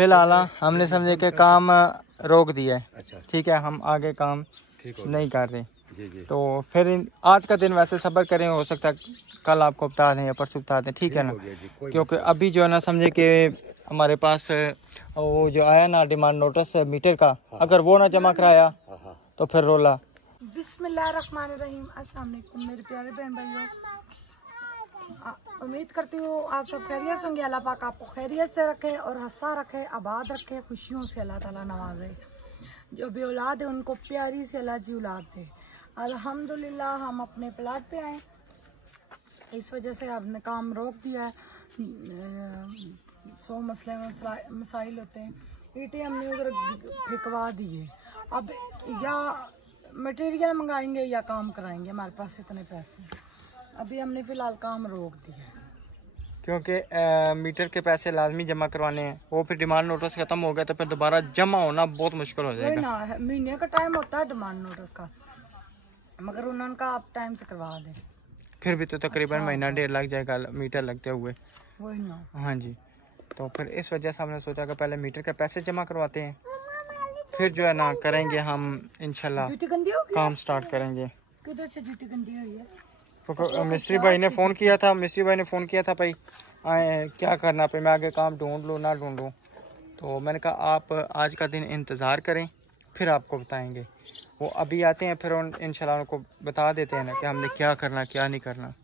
फिलहाल हमने समझे कि काम रोक दिया है। अच्छा, ठीक है, हम आगे काम नहीं कर रहे। जी। तो फिर आज का दिन वैसे सब्र करें, हो सकता है कल आपको बता दें या परसों बता दें, ठीक है ना? क्योंकि अभी जो है ना समझे कि हमारे पास वो जो आया ना डिमांड नोटिस मीटर का, अगर वो ना जमा कराया तो फिर रोला। बिस्मिल्लाहिर्रहमानिर्रहीम। अस्सलाम वालेकुम मेरे प्यारे बहन भाइयों, उम्मीद करती हूँ आप सब खैरियत होंगे। अल्लाह पाक आपको खैरियत से रखे और हंसता रखे, आबाद रखे, खुशियों से अल्लाह ताला नवाजे। जो भी औलाद है उनको प्यारी से अल्लाह जी औलाद दे। अल्हम्दुलिल्लाह हम अपने प्लाट पे आए, इस वजह से आपने काम रोक दिया है। 100 मसाइल होते हैं। ईंटें हमने उधर फेंकवा दिए, अब या मटेरियल मंगाएंगे या काम कराएंगे, हमारे पास इतने पैसे। अभी हमने फिलहाल काम रोक दिया क्योंकि मीटर के पैसे लाजमी जमा करवाने हैं। वो फिर डिमांड नोटिस खत्म हो गया तो फिर दोबारा जमा होना बहुत मुश्किल हो जाएगा ना। महीने का टाइम होता है डिमांड नोटिस का, मगर उन्होंने कहा आप टाइम से करवा दें। फिर भी तो तकरीबन महीना डेढ़ लग जाएगा मीटर लगते हुए। वही ना। हाँ जी, तो फिर इस वजह से हमने सोचा कि पहले मीटर के पैसे जमा करवाते हैं, फिर जो है ना करेंगे हम इंशाल्लाह काम स्टार्ट करेंगे। किधर से जूती गंदी हुई है? तो मिस्त्री भाई ने फ़ोन किया था भाई क्या करना पे मैं आगे काम ढूंढ लूँ ना ढूंढूँ। तो मैंने कहा आप आज का दिन इंतज़ार करें, फिर आपको बताएंगे। वो अभी आते हैं, फिर इंशाल्लाह उनको बता देते हैं ना कि हमने क्या करना क्या नहीं करना।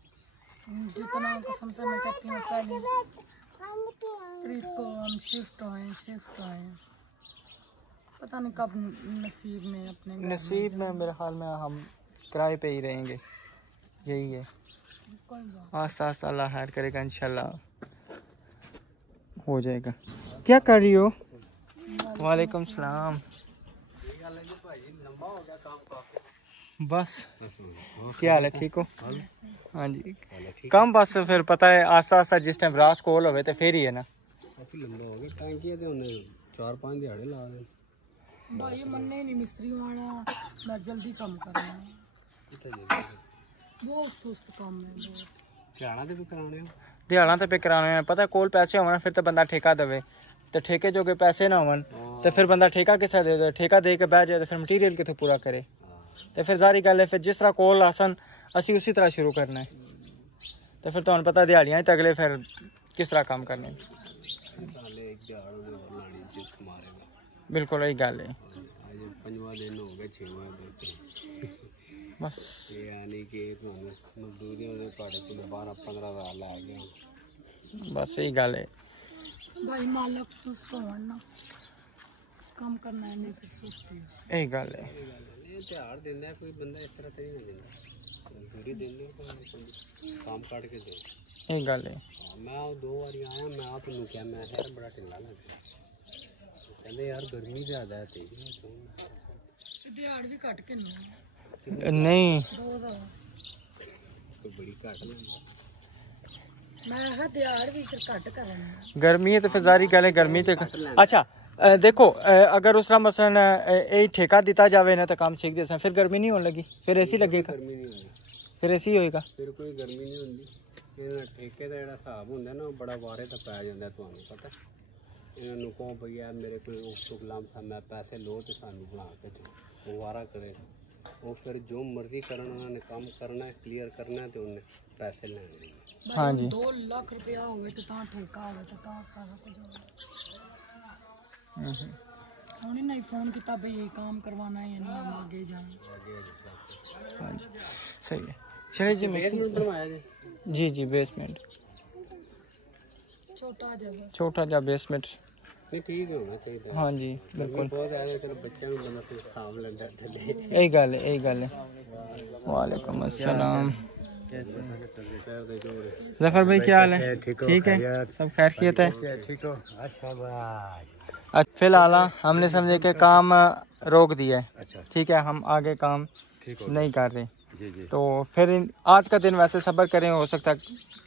जितना कसम से मैं कहती हूँ, पहले तारीख को हम शिफ्ट हुए, पता नहीं कब नसीब में मेरे ख्याल में हम किराए पे ही रहेंगे, यही है। आस्ता आस्ता अल्लाह खैर करेगा, इंशाल्लाह हो जाएगा। क्या कर रही हो? वालेकुम सलाम। बस क्या हाल है, ठीक हो? हाँ जी, कम बस फिर पता है आस्ता आस्ता जिस टाइम रास कोल होवे तो फिर ही है ना। भाई मन्ने नहीं मिस्त्री आना, मैं जल्दी काम करना, बहुत सुस्त काम है। दिहाड़ा तो पे कराने हैं, पता कोल पैसे होना फिर तो बंदा ठेका देवे, तो ठेके जो के पैसे ना होन तो फिर बंदा ठेका किसा दे दे, ठेका दे के बह जाए तो फिर मटीरियल कितने पूरा करे। तो फिर जारी गल है, फिर जिस तरह कोल आसन असी उसी तरह शुरू करना है, तो फिर तुहानू पता दिहाड़ियां तो अगले फिर किस तरह काम करने। बिल्कुल यही गल है। बस बस यही गल है भाई, मालक सुस्त हो ना, काम करना है नहीं फिर सुस्त है, यही गल है। ਤਿਆਰ ਦਿੰਦਾ ਕੋਈ ਬੰਦਾ ਇਸ ਤਰ੍ਹਾਂ ਤੇ ਨਹੀਂ ਦਿੰਦਾ, ਮਜ਼ਦੂਰੀ ਦਿੰਦੇ ਕੰਮ ਕੱਢ ਕੇ ਦੇ। ਇਹ ਗੱਲ ਹੈ। ਮੈਂ ਉਹ 2 ਵਾਰੀ ਆਇਆ, ਮੈਂ ਆਪ ਨੂੰ ਕਿਹਾ, ਮੈਂ ਯਾਰ ਬੜਾ ਢਿੱਲਾ ਲੱਗਦਾ, ਕਹਿੰਦੇ ਯਾਰ ਗਰਮੀ ਜ਼ਿਆਦਾ ਹੈ ਤੇ ਦਿਹਾੜ ਵੀ ਕੱਟ ਕੇ ਨਹੀਂ ਕੋਈ ਬੜੀ ਘੱਟ ਲੈਂਦਾ। मैं हाँ दिहाड़ भी फिर घट करना, गर्मी है तो फिर जारी गल है गर्मी तो। अच्छा देखो अगर उस तरह मसलन यही ठेका दिता जावे ना तो काम सीख दे, फिर गर्मी नहीं होने लगी, फिर ऐसी लगेगा, गर्मी नहीं होगी, फिर ऐसी होएगा, फिर कोई गर्मी नहीं होंदी। ਇਹਨਾਂ ਠੇਕੇ ਦਾ ਜਿਹੜਾ ਹਿਸਾਬ ਹੁੰਦਾ ਨਾ, ਉਹ ਬੜਾ ਵਾਰੇ ਤਾਂ ਪੈ ਜਾਂਦਾ, ਤੁਹਾਨੂੰ ਪਤਾ। ਇਹਨਾਂ ਨੂੰ ਕਹੋ ਭਈਆ ਮੇਰੇ ਕੋਲ ਉਸ ਲੰਮ ਮੈਂ ਪੈਸੇ ਲੋ ਤੇ ਸਾਨੂੰ ਬਣਾ ਕੇ ਦਿਓ, ਉਹ ਵਾਰਾ ਕਰੇ, ਉਹ ਫਿਰ ਜੋ ਮਰਜ਼ੀ ਕਰਨ, ਉਹਨਾਂ ਨੇ ਕੰਮ ਕਰਨਾ, ਕਲੀਅਰ ਕਰਨਾ ਤੇ ਉਹਨੇ ਪੈਸੇ ਲੈਣੇ। हाँ जी, 2 लाख रुपया होवे तो ठेका होवे तो सारा कुछ होने नहीं फोन किया भाई ये काम करवाना है या नहीं, हम आगे जाएं। हाँ जी सही है। चलिए जी, बेसमेंट बनवाया जी जी बेसमेंट छोटा जा बेसमेंट नहीं ठीक होना चाहिए। हाँ जी बिल्कुल, बहुत आया, चलो बच्चों को बंदा फिर साफ लगता थले। यही गल है, यही गल है। वालेकुम अस्सलाम, जफर भाई क्या हाल है? ठीक है, सब खैरियत है? ठीक हो? अच्छा फिलहाल हमने समझे कि काम रोक दिया है। अच्छा, ठीक है, हम आगे काम नहीं कर रहे। जी। तो फिर आज का दिन वैसे सब्र करें, हो सकता है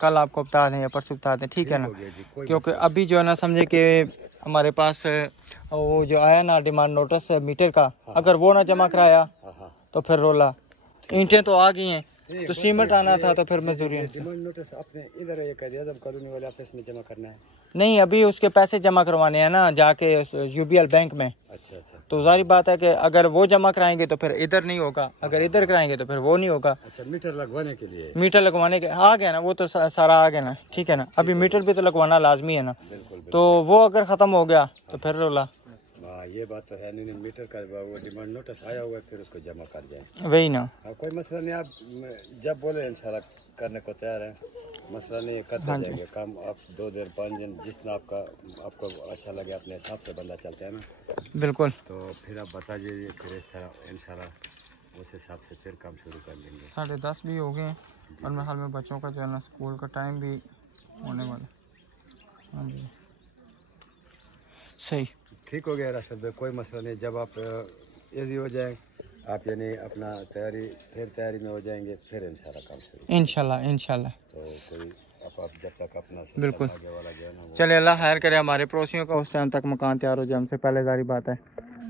कल आपको बता दें या परसों बता दें, ठीक है ना? क्योंकि अभी जो है ना समझे कि हमारे पास वो जो आया ना डिमांड नोटिस मीटर का, अगर वो ना जमा कराया तो फिर रोला। ईंटें तो आ गई हैं, तो सीमेंट आना था तो फिर मजदूरी डिमांड नोटिस अपने इधर ये कह दिया जब कॉलोनी वाले ऑफिस में जमा करना है। नहीं, अभी उसके पैसे जमा करवाने हैं ना जाके यूबीएल बैंक में। अच्छा अच्छा। तो जारी बात है कि अगर वो जमा कराएंगे तो फिर इधर नहीं होगा, अगर इधर कराएंगे तो फिर वो नहीं होगा। अच्छा, मीटर लगवाने के लिए? मीटर लगवाने के आ गया ना, वो तो सारा आ गया ना, ठीक है ना। अभी मीटर भी तो लगवाना लाजमी है ना। तो वो अगर खत्म हो गया तो फिर रोला। ये बात तो है। नहीं मीटर का वो डिमांड नोटिस आया हुआ है, फिर उसको जमा कर जाए। वही ना, कोई मसला नहीं। आप जब बोले इंशाल्लाह करने को तैयार है, मसला नहीं, करते जाएंगे काम। आप 2 दिन 5 दिन जितना आपको अच्छा लगे अपने हिसाब से बंदा चलते हैं ना। बिल्कुल। तो फिर आप बता दीजिए, फिर इस तरह इंशाल्लाह उस हिसाब से फिर काम शुरू कर देंगे। 10:30 भी हो गए हैं और मेरे ख्याल में बच्चों का जो है ना स्कूल का टाइम भी होने वाला। हाँ जी, सही, ठीक हो गया राशिद भाई, कोई मसला नहीं। जब आप इजी हो जाए, आप यानी अपना तैयारी में हो जाएंगे, फिर इंशाल्लाह काम शुरू। इंशाल्लाह। तो कोई आप जब तक अपना बिल्कुल वाला जो है ना, चले अल्लाह खैर करे हमारे पड़ोसियों का उस टाइम तक मकान तैयार हो जाए। हमसे पहले जारी बात है,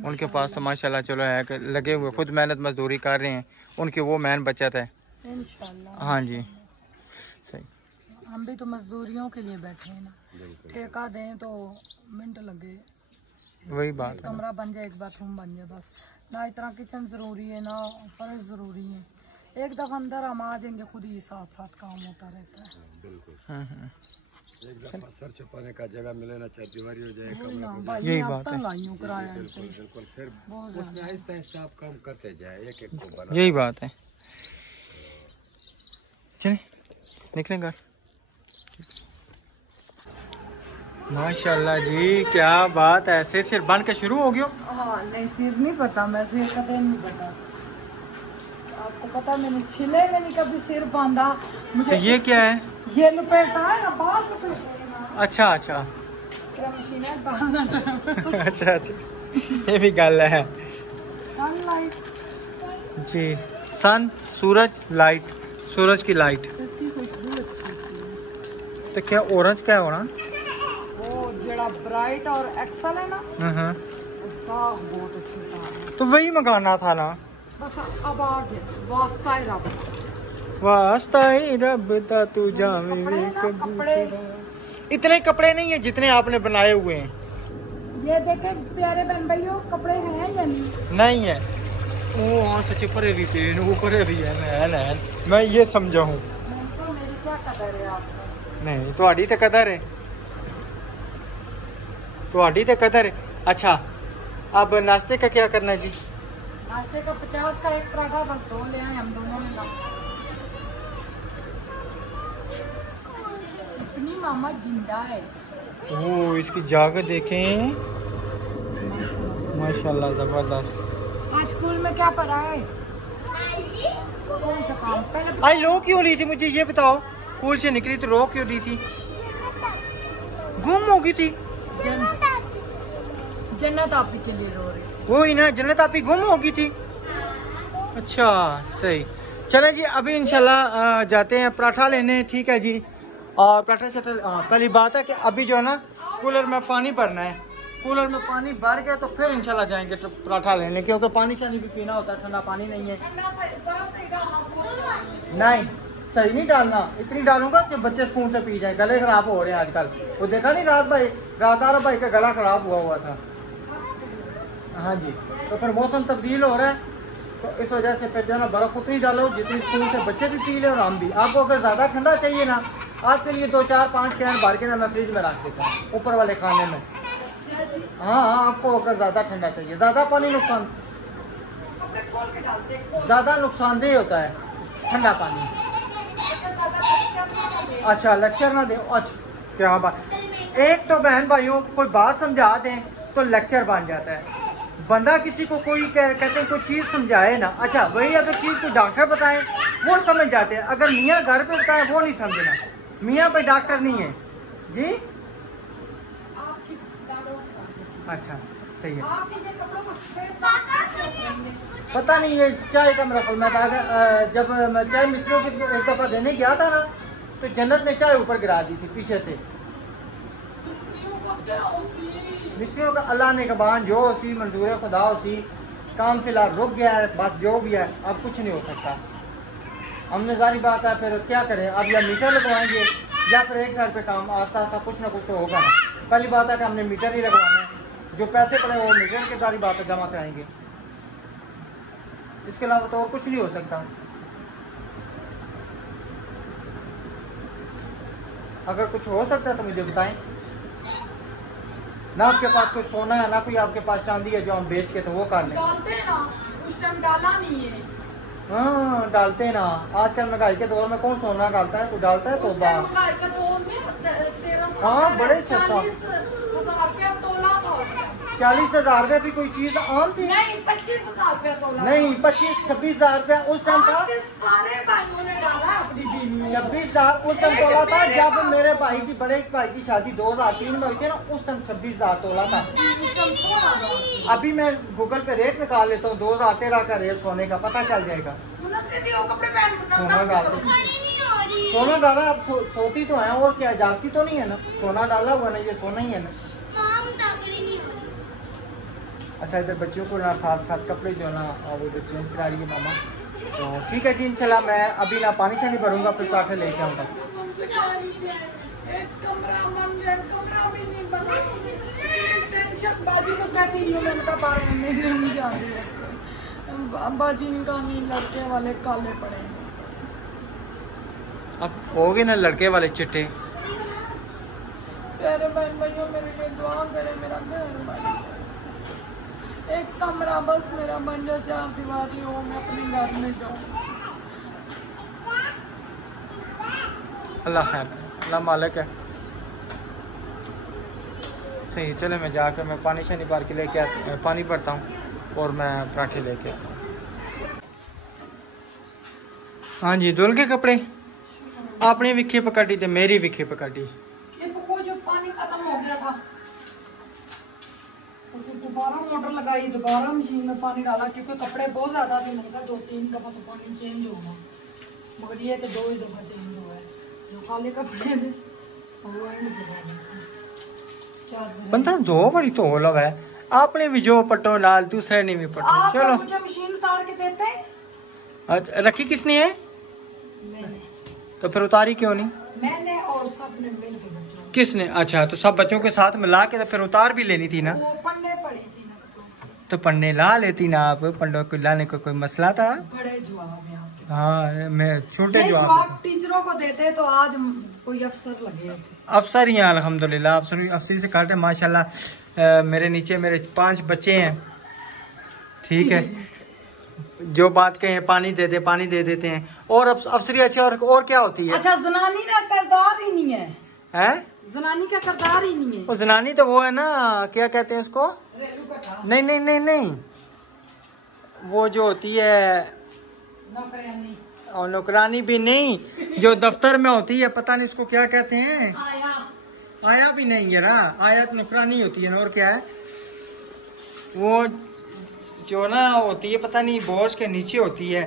उनके पास तो माशाल्लाह चलो है कि लगे हुए, खुद मेहनत मजदूरी कर रहे हैं, उनकी वो मेहनत बचत है इंशाल्लाह। हाँ जी, सही। हम भी तो मजदूरियों के लिए बैठे हैं ना, ठेका दें तो मिनट लगे। वही बात है, कमरा बन जाए, एक बाथरूम बन जाए, बस। ना इतना किचन जरूरी है ना फर्श जरूरी है। एक दफा अंदर हम आ जाएंगे, खुद ही साथ साथ काम होता रहता है। बिल्कुल। एक दफा सर छुपाने का जगह मिले ना, चाहे दीवारी हो जाए, यही बात है। बिल्कुल। फिर उसमें आहिस्ता आहिस्ता आप काम करते जाए, एक एक को बना। यही बात है। चले निकलेंगे। माशाल्लाह जी, क्या बात है। सिर बन के शुरू हो गया। हाँ, नहीं सिर नहीं पता, मैं सिर कदे नहीं पता। आपको पता, मैंने छिले में नहीं कभी सिर बांधा। मुझे तो ये क्या है? ये लपेटा है ना, बाल लपेटा। अच्छा क्या मशीन है बाल अच्छा, ये भी गल है। सनलाइट जी, सन, सूरज, लाइट, सूरज की लाइट। तो क्या ऑरेंज क्या होना? वो जड़ा ब्राइट और एक्सल है ना, उसका बहुत अच्छी था। तो वही मंगाना था ना। बस अब आ गया। वास्ता ही रब, वास्ता ही रब दा तू जावे कपड़े। इतने कपड़े नहीं है जितने आपने बनाए हुए हैं। ये देखे प्यारे बहन भाइयों, कपड़े हैं या नहीं है। ओ हाँ सच्चे, परे भी पेन, वो परे भी है। मैं ये समझा हूँ। तो मेरी क्या कदर है आपको? नहीं, ਤੁਹਾਡੀ ਤੇ कदर है, ਤੁਹਾਡੀ ਤੇ कदर है। अच्छा, अब नाश्ते का क्या करना है जी? नाश्ते का 50 का एक पराठा, बस 2 ले आए हम दोनों में। इतनी मामा जिंदा है। ओ इसकी जागत देखें, माशाल्लाह जबरदस्त। आज स्कूल में क्या पढ़ा है? कौन सा काम? पहले आज रो क्यों ली थी, मुझे ये बताओ। स्कूल से निकली तो रो क्यों ली थी? गुम हो गई थी। जन्नत आपी के लिए रो रही। वो ही ना, जन्नत आपी गुम हो गई थी। अच्छा सही, चले जी अभी इंशाल्लाह जाते हैं पराठा लेने, ठीक है जी। और पराठा शटर, पहली बात है कि अभी जो है ना कूलर में पानी भरना है। कूलर में पानी भर गया तो फिर इंशाल्लाह जाएंगे पराठा लेने, क्योंकि पानी शानी भी पीना होता है, ठंडा पानी नहीं है। नहीं सही नहीं डालना, इतनी डालूंगा कि बच्चे स्पून से पी जाए। गले खराब हो रहे हैं आजकल। वो देखा नहीं रात आर भाई का गला खराब हुआ था। हाँ जी, तो फिर मौसम तब्दील हो रहा है, तो इस वजह से फिर जो है ना बर्फ़ उतनी डालो जितनी स्पून से बच्चे भी पी ले और हम भी। आपको अगर ज़्यादा ठंडा चाहिए ना, आपके लिए 2 4 5 कैन भर के ना मैं फ्रिज में रख देता हूँ ऊपर वाले खाने में। हाँ, आपको अगर ज़्यादा ठंडा चाहिए। ज़्यादा पानी ज़्यादा नुकसानदेह होता है ठंडा पानी। अच्छा लेक्चर ना दे। अच्छा क्या बात, एक तो बहन भाइयों कोई बात समझा दें तो लेक्चर बन जाता है। बंदा किसी को कोई कहते हैं कोई चीज़ समझाए ना, अच्छा वही अगर चीज़ को डॉक्टर बताए वो समझ जाते हैं। अगर मियाँ घर पे बताए वो नहीं समझना। मियाँ भाई डॉक्टर नहीं है जी। अच्छा सही है। पता नहीं ये चाय का मेरा मैं जब मैं चाय मित्रों की एक दफ़ा देने गया था ना, तो जन्नत ने चाय ऊपर गिरा दी थी पीछे से। मिस्त्रियों का अल्लाह ने कबान जो सी मंजूर खुदा सी, काम फिलहाल रुक गया है, बस जो भी है अब कुछ नहीं हो सकता। हमने जारी बात है, फिर क्या करें अब, या मीटर लगवाएंगे या फिर एक साइड पे काम आस्ता आस्ता कुछ ना कुछ तो होगा ना। पहली बात है कि हमने मीटर ही लगवाना है, जो पैसे पड़े वो मीटर के सारी बात जमा कराएंगे, इसके अलावा तो और कुछ नहीं हो सकता। अगर कुछ हो सकता है तो मुझे बताएं। ना आपके पास कोई सोना है ना कोई आपके पास चांदी है जो हम बेच के तो वो कर लें। डालते हैं ना, उस टाइम डाला नहीं है। हाँ डालते हैं ना, आजकल महंगाई के दौर में कौन सोना डालता है, कोई डालता है तो उस टाइम महंगाई का दौर में 1300 हाँ, बड़े सस्ता। 40,000 रुपया तोला था उस टाइम। 40,000 रुपये भी कोई चीज आम थी? नहीं, 25,000 रुपया तोला। नहीं, 25-26,000 रुपया उस टाइम था। आपके सारे भाइयों ने डाला अपनी बीवियों। 26,000 उस टाइम तोला था जब मेरे भाई की बड़े भाई की शादी 2003 में हुई थी ना, उस टाइम 26,000 तोला था। उस टाइम 16,000। अभी मैं गूगल पे रेट निकाल लेता हूँ, 2013 का रेट सोने का पता चल जाएगा। कपड़े पहन सोना डाला, सोना डाला, अब सोती तो है और क्या, जाती तो नहीं है ना, सोना डाला हुआ ना, ये सोना ही है ना। अच्छा इधर बच्चों को ना साथ साथ कपड़े जो ना वो जो चेंज करा रही है मामा, तो ठीक है जी इंशाल्लाह मैं अभी ना पानी से नहीं भरूंगा, फिर पराठे लेके आऊँगा। एक कमरा बन जाए, कमरा भी नहीं बना। टेंशन बाजी को कहती हूँ मैं, उनका बार नहीं जा रही है बाजी, इनका नहीं, लड़के वाले काले पड़े। अब हो गए ना लड़के वाले चिट्टे। प्यारे बहन भाइयों मेरे लिए दुआ करें, मेरा घर बन जाए, एक कमरा बस मेरा बन जाए, 4 दीवारी हो, मैं अपने घर में जाऊँ। अल्लाह खैर, अल्लाह मालिक है। सही, चले मैं जाकर मैं पानी शानी भर के लेके आता, पानी भरता हूँ और मैं पराठे लेके आता हूँ। हाँ जी, धुल के कपड़े अपनी विखे पकड़ी थे, मेरी विखे पकड़ी। वो जो पानी खत्म हो गया था तो फिर दोबारा मोटर लगाई, दोबारा मशीन में पानी डाला, क्योंकि कपड़े बहुत ज्यादा थे। मैंने कहा 2-3 दफा तो पानी चेंज होगा, मगर ये तो 2 ही दफा चेंज हुआ है। जो काले कपड़े थे वो एंड बंदा दो बड़ी तो लव है, आपने भी जो पटो लाल दूसरे ने भी पटो। चलो मुझे मशीन उतार के देते हैं। अच्छा, रखी किसने है? मैंने। तो फिर उतारी क्यों नहीं? मैंने और सब ने मिल के बच्चों। किसने? अच्छा, तो सब बच्चों के साथ मिला के तो फिर उतार भी लेनी थी ना। वो पढ़ने पड़ी थी ना, तो पन्ने ला लेती ना आप, पंडों को लाने को कोई मसला था? बड़े जवाब है आपके। हाँ, मैं छोटे जवाब टीचरों को देते तो आज कोई अफसर लगे थे। अफसर ही हैं अल्हम्दुलिल्लाह, अफसरी से काटे माशाल्लाह। मेरे नीचे मेरे 5 बच्चे हैं, ठीक है। जो बात कहें पानी दे दे, पानी दे देते हैं। और अफसरी अच्छा और क्या होती है? अच्छा, जनानी का किरदार ही नहीं है, हैं? जनानी का किरदार ही नहीं है। वो जनानी तो वो है ना, क्या कहते हैं उसको? नहीं नहीं नहीं नहीं, वो जो होती है नौकरानी। और नौकरानी भी नहीं, जो दफ्तर में होती है, पता नहीं इसको क्या कहते हैं। आया। आया भी नहीं है ना, आया तो नौकरानी होती है ना, और क्या है वो जो ना होती है, पता नहीं बॉस के नीचे होती है,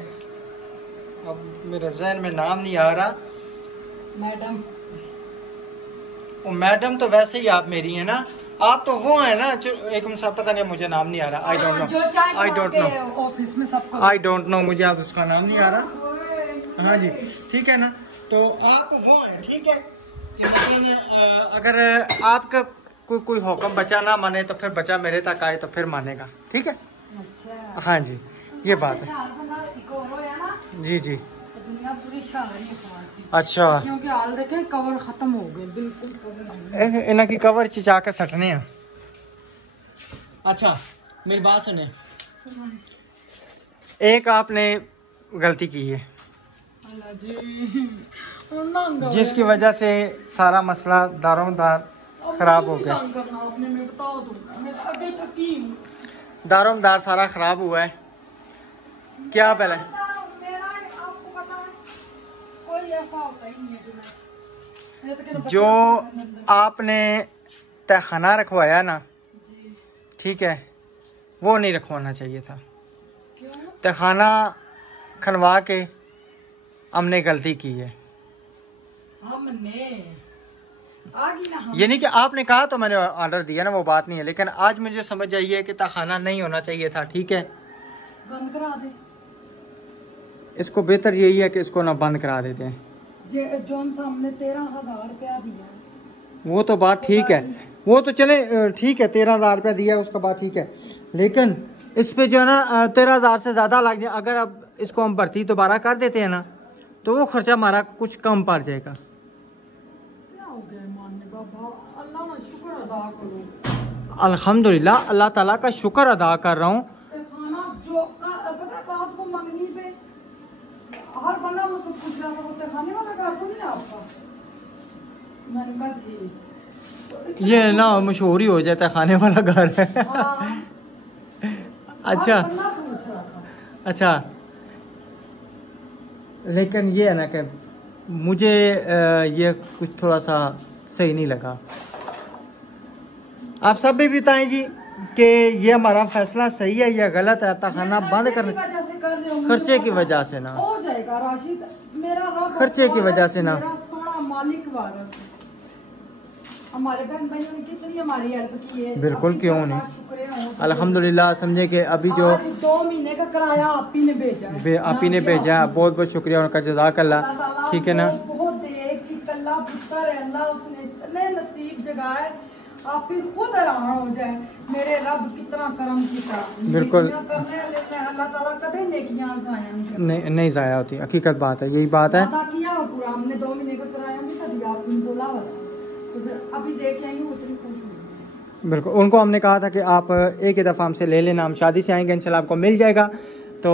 अब मेरे जहन में नाम नहीं आ रहा। मैडम। वो मैडम तो वैसे ही आप मेरी है ना, आप तो वो है ना जो एक मिनट, पता नहीं मुझे नाम नहीं आ रहा। I don't know, I don't know, office में सबको आई डोंट नो, मुझे आप उसका नाम नहीं आ रहा। हाँ जी, ठीक है ना, तो आप वो हैं, ठीक है। लेकिन अगर आपका कोई हुक्म बचा ना माने तो फिर बचा मेरे तक आए तो फिर मानेगा, ठीक है। अच्छा। हाँ जी, ये बात है। जी जी। दुनिया पूरी अच्छा, क्योंकि हाल देखें कवर खत्म हो गए, बिल्कुल इन्हें की कवर चिचा के सटने हैं। अच्छा मेरी बात सुने, एक आपने गलती की है जिसकी वजह से सारा मसला दारोमदार खराब हो गया। दारोमदार सारा खराब हुआ है। क्या पहले जो आपने तहखाना रखवाया ना, ठीक है, वो नहीं रखवाना चाहिए था। तहखाना खनवा के हमने गलती की है। ये नहीं कि आपने कहा तो मैंने ऑर्डर दिया ना, वो बात नहीं है। लेकिन आज मुझे समझ आई है कि तहखाना नहीं होना चाहिए था, ठीक है। बंद करा दे। इसको बेहतर यही है कि इसको ना बंद करा देते हैं। जोन हमने 13,000 रुपया दिया, वो तो बात ठीक है, वो तो चले ठीक है, 13,000 रुपया दिया उसका बात ठीक है, लेकिन इस पे जो है ना 13,000 से ज़्यादा लग जाए। अगर अब इसको हम भर्ती दोबारा कर देते हैं ना तो वो खर्चा हमारा कुछ कम पड़ जाएगा। क्या हो गया मानने बाबा, अल्लाह का शुक्र अदा करो। अल्हम्दुलिल्लाह, अल्लाह ताला का शुक्र अदा कर रहा हूँ। खाना जो पता है रात को मंगनी पे हर बंदा मुझसे पूछ रहा था, वो खाने वाला घर तो नहीं है आपका? मैंने कहा जी, ये ना मशहूर ही हो जाता है खाने वाला घर है। हाँ। अच्छा हर बंदा पूछ रहा था। अच्छा, लेकिन ये है ना कि मुझे ये कुछ थोड़ा सा सही नहीं लगा। आप सब भी बताएं जी कि ये हमारा फैसला सही है या गलत है? तहखाना बंद करने खर्चे की वजह से ना हो जाएगा राशिद, मेरा रब खर्चे की वजह से ना, मेरा सोना मालिक वारस। हमारे बहन भाइयों ने कितनी हमारी हेल्प की है। बिल्कुल, क्यों नहीं, अल्हम्दुलिल्लाह। समझे कि अभी जो 2 महीने का किराया आप ही ने भेजा है, आप ही ने भेजा, बहुत बहुत शुक्रिया उनका, जज़ाकल्लाह। ठीक है ना, बहुत दे कि कल्ला पुत्र है अल्लाह, उसने इतने नसीब जगाए, आप ही खुद हैरान हो जाए मेरे रब कितना करम किया। बिल्कुल करने अल्लाह ताला कदे नेकियां जाया नहीं, नहीं ज़ाया होती, हकीकत बात है, यही बात है। वादा किया वो पूरा, हमने 2 महीने का किराया नहीं था दिया, आपने बोला वाला, तो फिर अभी देख आएंगे उतनी खुश होंगे। बिल्कुल, उनको हमने कहा था कि आप एक ही दफ़ा हमसे ले लेना, हम शादी से आएंगे इंशाल्लाह आपको मिल जाएगा। तो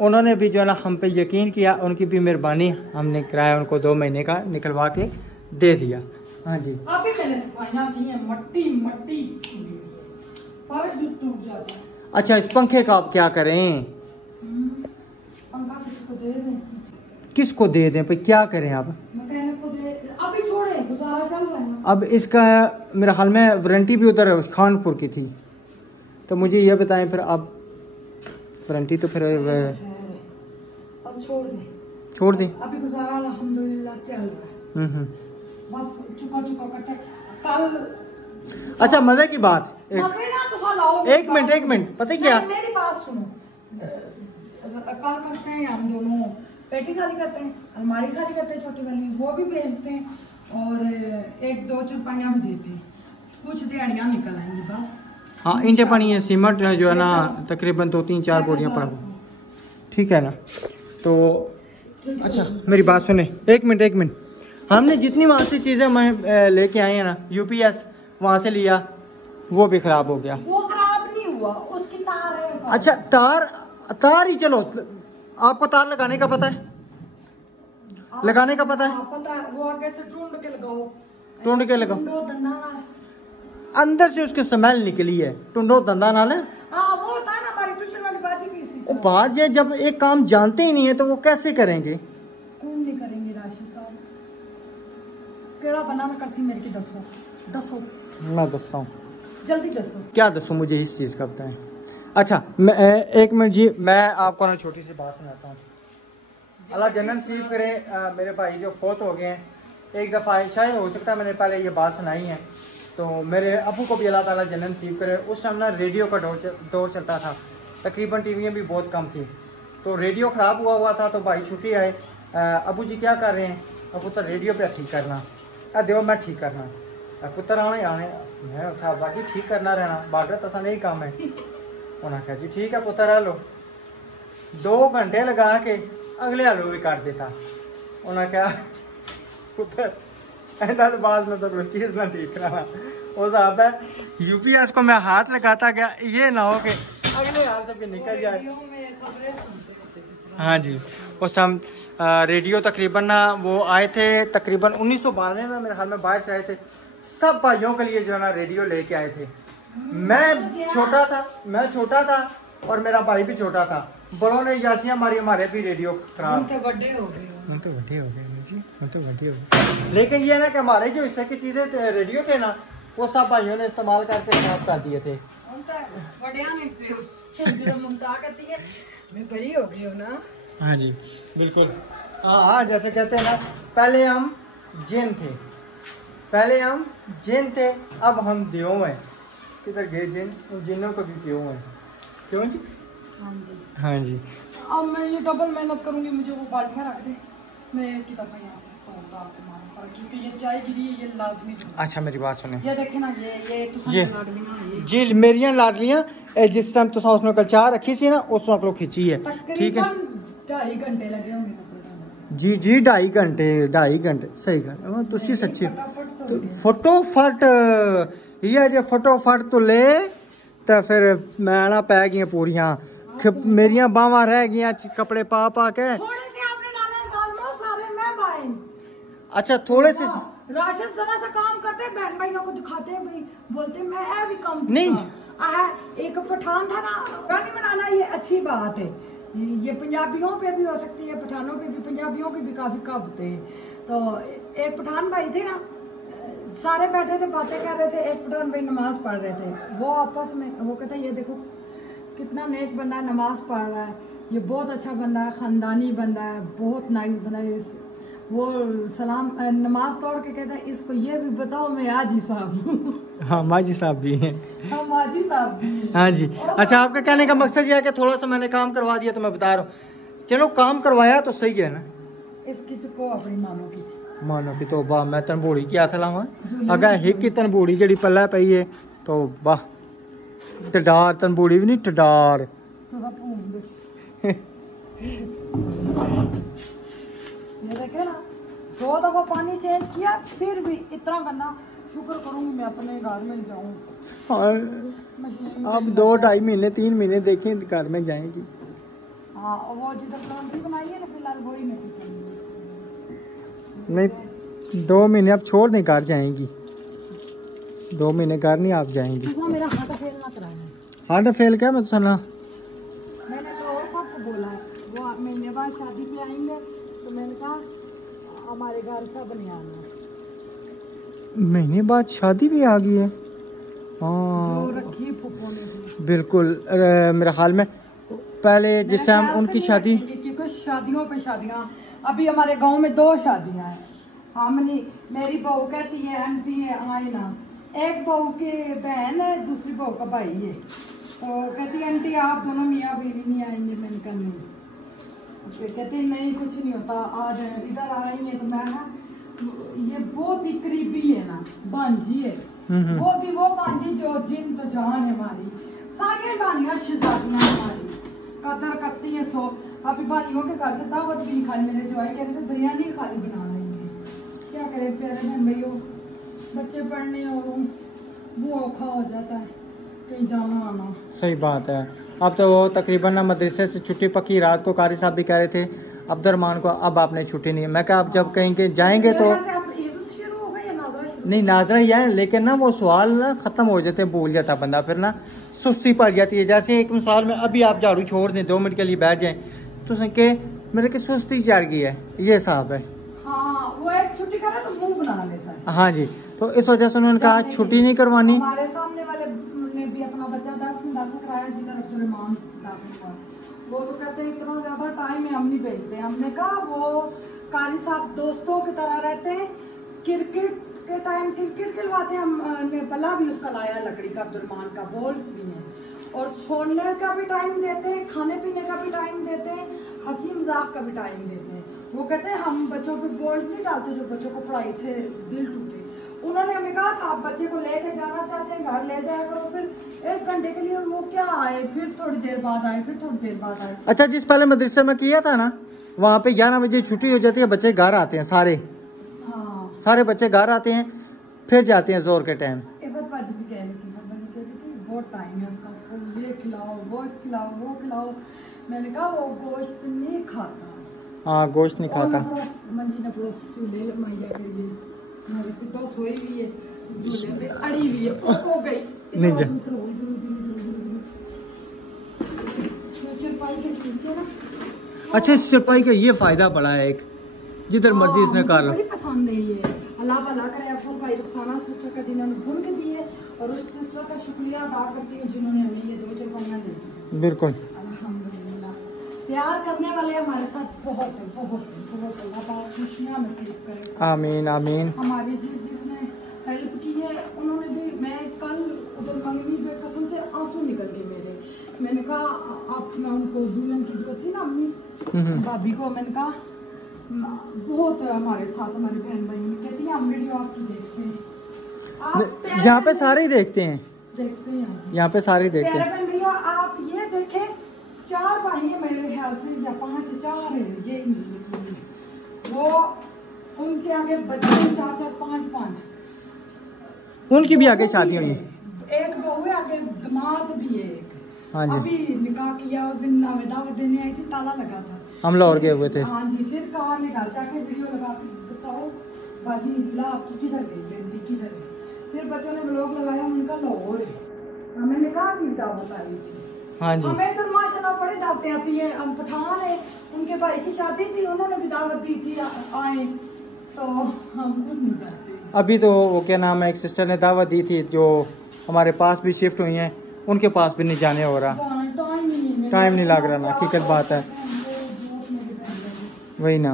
उन्होंने भी जो है ना हम पे यकीन किया, उनकी भी मेहरबानी, हमने किराया उनको 2 महीने का निकलवा के दे दिया। हाँ जी, अभी मैंने सफाइयां की हैं, मट्टी मट्टी फर्श जो टूट जाता है। अच्छा, इस पंखे का आप क्या करें? पंखा किसी को दे दें, किसको दे दें भाई, क्या करें आप? मैकेनिक को दे, अभी छोड़े, गुजारा चल रहा है। अब इसका मेरा ख्याल में वारंटी भी उधर खानपुर की थी, तो मुझे ये बताएं फिर आप, वारंटी तो फिर अब छोड़ दें, अभी गुजारा अल्हम्दुलिल्लाह चल रहा है। बस चुका चुका करते कल। अच्छा, मजे की बात, एक मिनट, पता है क्या, मेरी बात सुनो, कल करते हैं हम दोनों, पेटी खाली करते हैं, अलमारी खाली करते हैं छोटी वाली, वो भी बेचते हैं, और 1-2 चुरपाइयाँ भी देते हैं, कुछ दिहाड़ियाँ निकल आएंगी बस। हाँ, ईंटें पड़ी हैं, सीमेंट जो है ना तकरीबन 2-3-4 बोरियाँ पड़ा, ठीक है ना। तो अच्छा मेरी बात सुने, एक मिनट, हमने जितनी वहाँ से चीज़ें लेके आए हैं ना, यूपीएस वहाँ से लिया, वो भी खराब हो गया। वो खराब नहीं हुआ, उसकी तार है। अच्छा, तार ही, चलो आपको तार लगाने का पता है? लगाने का पता है? पता है, वो आगे से ढूंढ के लगाओ, अंदर से उसकी स्मेल निकली है, टुंडो धंधा नाल है। हाँ, वो था ना हमारी ट्यूशन वाली बाजी भी इसी तरह। बात ये, जब एक काम जानते ही नहीं है तो वो कैसे करेंगे? कौन नहीं करेंगे राशिद साहब, केड़ा बना में करसी मेरे की दसो मैं दसता हूँ, जल्दी दसो। क्या दसो, मुझे इस चीज़ का बताएं। अच्छा, मैं 1 मिनट जी, मैं आपको ना छोटी सी बात सुनाता हूँ। अल्लाह जन्नत नसीब करे, मेरे भाई जो फौत हो गए हैं, एक दफ़ा शायद हो सकता है मैंने पहले ये बात सुनाई है, तो मेरे अबू को भी अल्लाह ताला जन्नत नसीब करे। उस टाइम ना रेडियो का दौर चलता था, तकरीबन टीवियाँ भी बहुत कम थी, तो रेडियो ख़राब हुआ था, तो भाई छुट्टी आए, अबू जी क्या कर रहे हैं? अबू तो रेडियो पे ठीक करना, दो मैं ठीक करना, पुत्र आने मैं उठा बाकी ठीक करना रहना, बागर तसा नहीं काम है। उन्होंने कहा जी ठीक है पुत्र, लो 2 घंटे लगा के अगले आलू भी काट देता। उन्होंने कहा पुत्र ऐसा तो बाद में तो कोई चीज़ ना ठीक कराना, वो साहब है यूपीएस को मैं हाथ लगाता गया, ये ना हो कि अगले हाथ से भी निकल जाए। हाँ जी, उस टाइम रेडियो तकरीबन ना वो आए थे तकरीबन 1992 में, मेरे ख्याल में बाहर से आए थे, सब भाइयों के लिए जो है ना रेडियो लेके आए थे। मैं छोटा था और मेरा भाई भी छोटा था, बड़ों ने यासियाँ मारी, हमारे भी रेडियो खराब, तो बड़े हो गए जी, लेकिन ये ना कि हमारे जो हिस्से की चीज़ें रेडियो थे ना, वो सब भाइयों ने इस्तेमाल करके खराब कर दिए थे। मैं बड़ी हो गई हो ना। हाँ जी बिल्कुल, हाँ जैसे कहते हैं ना, पहले हम जिन थे, अब हम दियो हैं। किधर गए जिन? जिनों को भी क्यों है, क्यों जी? हाँ जी, अब मैं ये डबल मेहनत करूंगी, मुझे वो बाल्टियाँ रख दे, मैं एक ही दफा यहाँ से तोड़ूंगा आपको मारूं पर, क्योंकि ये चाय गिरी है, ये लाजमी धोना। अच्छा मेरी बात सुने, ये देखे ना, ये तो ये लाडलियां जी मेरियां लाडलियां जिस टाइम तुसा उसमें कल चाह रखी सी ना उस वक्त खिंची है, ठीक है। 2.5 घंटे लगे होंगे कपड़े धोने। जी जी 2.5 घंटे सही गल तुसी सच्ची फटोफट ये जे फटोफट तो ले तो फिर मैला पै गई पूरियां, मेरियां बावां रह गई कपड़े पा पा के। थोड़े से आपने डाले सालमो, सारे मैं पाए। अच्छा थोड़े से राशिद जरा सा काम करते, बहन भाइयों को दिखाते हैं भाई, बोलते मैं है भी कम नहीं। एक पठान था ना, गाने बनाना ये अच्छी बात है, ये पंजाबियों पे भी हो सकती है, पठानों पे भी, पंजाबियों की भी काफी कहावतें हैं। तो एक पठान भाई थे ना, सारे बैठे थे बातें कर रहे थे, एक पठान भाई नमाज पढ़ रहे थे, वो आपस में वो कहते ये देखो कितना नेक बंदा है, नमाज पढ़ रहा है, ये बहुत अच्छा बंदा है, खानदानी बंदा है, बहुत नाइस बंदा है। वो सलाम नमाज तोड़ के कहता है इसको ये भी बताओ मैं हाजी साहब हूँ। हाँ माजी साहब भी हैं। हाँ माजी साहब भी हैं। हाँ जी। अच्छा आपका कहने का मकसद ये है कि थोड़ा सा मैंने काम करवा दिया तो मैं बता रहा हूँ, चलो काम करवाया तो सही है ना, इसकी चुको अपनी मानो की तो वाह मैं तनबूड़ी की हाथ लावा अगर हिक की तनबूड़ी जड़ी पल्ला पई है तो वाह टडार तनबूड़ी भी नहीं टडार। ये देखे ना, 2 दफा पानी चेंज किया फिर भी इतना गंदा, शुक्र करूंगी मैं अपने घर में जाऊं। अब 2-2.5 महीने 3 महीने देखें घर में जाएंगी। हाँ वो जिधर लॉन्ड्री बनाई है ना फिलहाल वही में नहीं 2 महीने अब छोड़ नहीं घर जाएंगी, 2 महीने घर नहीं आप जाएंगी। मेरा हाथ फेल ना कराना, हार्ट फेल क्या मैं तो ना, मैंने तो और सबको बोला है, वो महीने बाद शादी पे आएंगे तो मैंने कहा हमारे घर सब नहीं आना। महीने बाद शादी भी आ गई है। हाँ जो रखी फूफो ने बिल्कुल मेरे हाल में पहले जिस टाइम उनकी शादी, क्योंकि शादियों पे शादियाँ, अभी हमारे गांव में 2 शादियाँ हैं, हमने मेरी बहू कहती है आंटी है आए ना, एक बहू की बहन है दूसरी बहू का भाई है, तो कहती है आंटी आप दोनों मियाँ बीवी नहीं आएंगे, मैंने कहा नहीं, कहते नहीं कुछ नहीं होता आज इधर आएंगे, तो मैं ये बहुत ही करीबी है ना भांजी है, वो भी वो भांजी जो जिन तो जान है हमारी, सारी भानियाँ शहजादियाँ हमारी कदर करती है। सो अभी भाइयों के घर से दावत भी नहीं खाई, मेरे जो है कह रहे थे बिरयानी खाली बना लेंगे, क्या करें प्यारे बहन भैया, बच्चे पढ़ने और वो औखा हो जाता है कहीं जाना आना। सही बात है। अब तो वो तकरीबन ना मदरसे से छुट्टी पक्की, रात को कारी साहब भी कह रहे थे अब्दुर्रहमान को अब आपने छुट्टी नहीं है, मैं कहा अब जब कहीं जाएंगे तो नहीं नाजरा ही है, लेकिन ना वो सवाल ना खत्म हो जाते, भूल जाता बंदा, फिर ना सुस्ती पड़ जाती है। जैसे एक मिसाल में अभी आप झाड़ू छोड़ दें 2 मिनट के लिए बैठ जाएं तो के मेरे की सुस्ती चढ़ गई है, ये साहब है। हाँ, वो एक छुट्टी करे तो मुंह बना लेता है। हाँ जी, तो इस वजह से उन्होंने कहा छुट्टी नहीं करवानी। हमारे सामने वाले ने भी अपना बच्चा 10 में दाखिल कराया जिधर अब्दुर्रहमान दाखिल हुआ, वो तो कहते हैं इतना ज्यादा टाइम है हम नहीं भेजते। हमने कहा वो कारी साहब दोस्तों की तरह रहते हैं, क्रिकेट के टाइम क्रिकेट खिलवाते हैं, हमने बल्ला भी उसका लाया लकड़ी का, अब्दुर्रहमान का बॉल्स भी हैं, और सोने का भी टाइम देते हैं, खाने पीने का भी टाइम देते हैं, हंसी मजाक का भी टाइम देते हैं। वो कहते हैं हम बच्चों पे बोझ नहीं डालते जो बच्चों को पढ़ाई से दिल टूटे। उन्होंने हमें कहा था आप बच्चे को लेके जाना चाहते हैं घर ले जाया करो, फिर 1 घंटे के लिए वो क्या आए, फिर थोड़ी देर बाद आए, फिर थोड़ी देर बाद आए। अच्छा जिस पहले मदरसे में किया था ना, वहाँ पे 11 बजे छुट्टी हो जाती है, बच्चे घर आते हैं सारे, हाँ सारे बच्चे घर आते हैं, फिर जाते हैं जोर के टाइम। बहुत टाइम है उसका, उसको ये खिलाओ वो खिलाओ वो खिलाओ। मैंने कहा वो गोश्त नहीं खाता। हाँ गोश्त नहीं खाता। मंजी ने पूरा चूल्हे मैया कर गई, मेरी पिता सोई हुई है चूल्हे पे अड़ी हुई है, हो गई नहीं जा चरपाई के नीचे ना। अच्छा इस चरपाई का ये फायदा बड़ा है, एक जिधर मर्जी इसने कर लो। बड़ी पसंद है ये, अल्लाह भला करे अफजल भाई रुखसाना सिस्टर का जिन्होंने बुन के दी है, और उस सिस्टर का शुक्रिया अदा करती हूँ जिन्होंने हमें ये 2 चरपाइयाँ दी थी। बिल्कुल अल्हम्दुलिल्लाह, प्यार करने वाले हमारे साथ बहुत बहुत अल्लाह पाक खुशियाँ नसीब करे। आमीन आमीन। हमारी जिसने हेल्प की है उन्होंने भी, मैं कल उधर मंगनी पे कसम से आंसू निकल गए मेरे मैंने कहा आप, मैं उनको दुल्हन की जो थी ना अम्मी भाभी को, मैंने कहा बहुत हमारे साथ हमारे बहन भाई कहती है हम वीडियो आपकी देखते हैं। आप यहाँ पे सारे ही देखते हैं यहाँ पे सारे ही देखते प्यारे हैं। बहन भैया आप ये देखें, 4 भाई है मेरे ख्याल से, या 5 4 है, ये नहीं वो उनके आगे बच्चे 4 4 5 उनकी भी आगे शादी हुई है, एक बहू है, आगे दामाद भी है एक। हाँ जी। अभी निकाह किया, उस दिन दावत देने आई थी, ताला लगा था, हम लाहौर गए हुए थे। हाँ जी, फिर कहा निकाल जाके वीडियो लगा के बताओ बाजी निकला आपकी किधर गई है, इनकी किधर है। फिर बच्चों ने ब्लॉग लगाया, उनका लाहौर है, हमें निकाह की दावत आई थी। हाँ जी। हमें तो माशाल्लाह बड़ी दावतें आती है, हम पठान है, उनके भाई की शादी थी, उन्होंने भी दावत दी थी आए, तो हम खुद नहीं जाते। अभी तो वो क्या नाम है, एक सिस्टर ने दावत दी थी जो हमारे पास भी शिफ्ट हुई हैं, उनके पास भी नहीं जाने हो रहा, टाइम नहीं लग रहा ना, हकीकत बात है वही ना।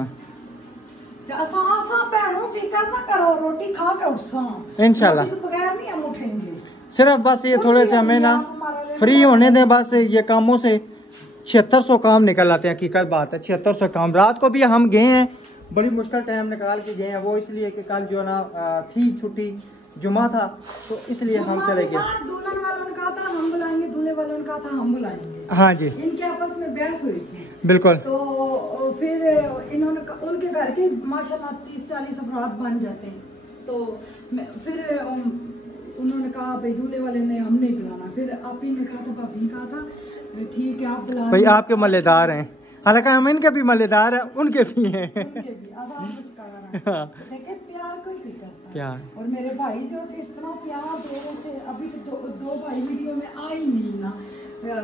फिकर ना करो, रोटी खा के उठसा इंशाल्लाह, बगैर नहीं हम उठेंगे। सिर्फ बस ये थोड़े से हमें ना फ्री होने दें, बस ये कामों से 7600 काम निकल आते हैं, हकीकत बात है 7600 काम। रात को भी हम गए हैं, बड़ी मुश्किल टाइम निकाल के गए हैं, वो इसलिए कि कल जो ना थी छुट्टी, जुमा था, तो इसलिए हम चले गए। दुल्हन वालों ने कहा था हम बुलाएंगे, दूल्हे वालों ने कहा था हम बुलाएंगे, हाँ जी, इनके आपस में बहस हुई थी। बिल्कुल। तो फिर इन्होंने उनके घर के माशाल्लाह 30-40 अफराद बन जाते हैं, तो फिर उन्होंने कहा भाई दूल्हे वाले ने हम नहीं बुलाना, फिर आप ही ने कहा था, भाभी ने कहा था ठीक है आप बुला भाई आपके मल्लेदार हैं, हालांकि हम इनके भी मल्लेदार हैं, उनके भी हैं। देखे प्यार कोई भी करता प्यार। और मेरे भाई जो थे इतना प्यार दे रहे थे, अभी तो दो भाई वीडियो में आ ही नहीं ना,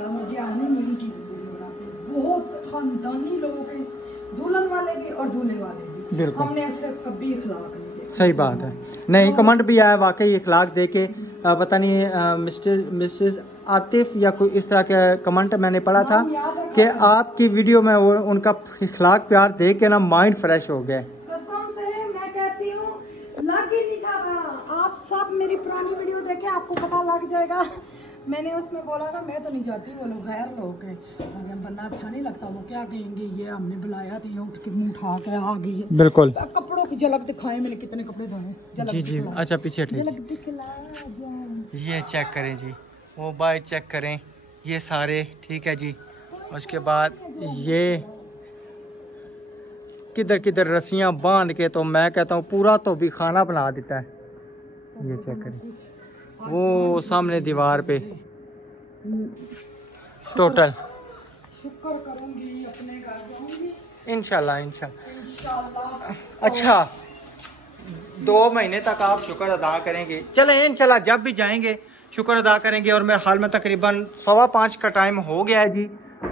मुझे आने नहीं की वीडियो बनाते, बहुत खानदानी लोग हैं, दुल्हन वाले भी और दूल्हे वाले भी। बिल्कुल, हमने ऐसे कभी इखलाक नहीं देखा। सही बात है। नहीं, कमेंट भी आया वाकई इखलाक दे के, पता नहीं मिसेस आतिफ या कोई इस तरह के कमेंट मैंने पढ़ा था कि आपकी वीडियो में वो उनका इखलाक प्यार देख के ना माइंड फ्रेश हो गया। कसम से मैं कहती हूँ लग ही नहीं कर रहा। आप सब मेरी पुरानी वीडियो देखे आपको पता लग जाएगा। मैंने उसमें बोला था मैं तो नहीं जाती, वो लोग गैर लोग हैं, बनना अच्छा नहीं लगता, वो क्या कहेंगे, ये हमने बुलाया था, ये उठ के मुंह उठा के आ गई है। बिल्कुल, कपड़ों की झलक दिखाए, मैंने कितने कपड़े धोए। जी जी, अच्छा पीछे झलक दिखला, ये चेक करें जी, वो बाय चेक करें, ये सारे ठीक है जी। उसके बाद ये किधर किधर रस्सियां बांध के, तो मैं कहता हूँ पूरा तो भी खाना बना देता है। ये चेक करें, वो सामने दीवार पे टोटल। शुक्र करूंगी, अपने घर जाऊंगी इंशाल्लाह इंशाल्लाह। अच्छा, 2 महीने तक आप शुक्र अदा करेंगे। चले इंशाल्लाह जब भी जाएंगे शुक्र अदा करेंगे। और मैं हाल में तकरीबन 5:15 का टाइम हो गया है जी,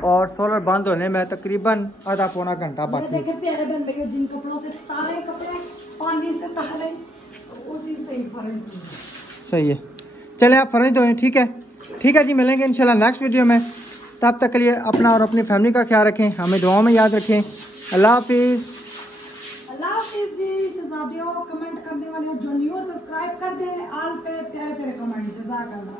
और सोलर बंद होने में तकरीबन आधा पौना घंटा बाकी है। प्यारे बहन भैया, जिन कपड़ों से तारे कपड़े पानी से तारे, उसी से ही फर्ज सही है। चले आप फर्ज दो, ठीक है, ठीक है जी। मिलेंगे इंशाल्लाह नेक्स्ट वीडियो में, तब तक के लिए अपना और अपनी फैमिली का ख्याल रखें, हमें दुआओं में याद रखें। अल्लाह हाफिज़। अल्लाह हाफिज़ जी। शहजादियों, कमेंट करने वाले जो न्यू सब्सक्राइब कर दे, आल पे प्यारे प्यारे कमेंट, जज़ाकल्लाह।